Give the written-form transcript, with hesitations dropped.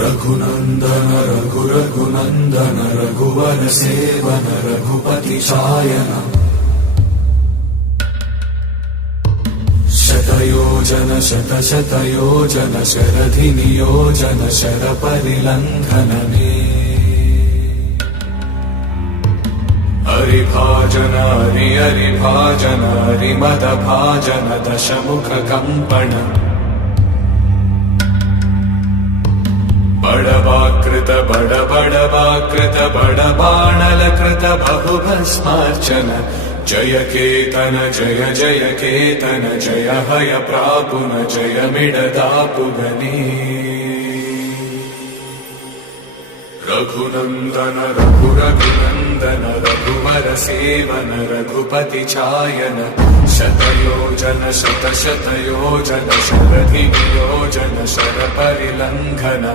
रघुनन्दन रघुनन्दन रघुवर सेवन रघुपति चायन शतयोजन शतशतयोजन शरधि नियोजन शरपरिलङ्घनने हरिभाजन हरिभाजन हरिमदभाजन दशमुख कम्पण बड़वाकृत बड़बाणलकृत बहुभस्मार्चन जय केतन जय जय केतन जय हय प्रापुन जय मिडदापुगनी रघुनन्दन रघुनन्दन रघुवर सेवन रघुपति चायन शतयोजन शतशतयोजन शरधि नियोजन शरपरिलङ्घन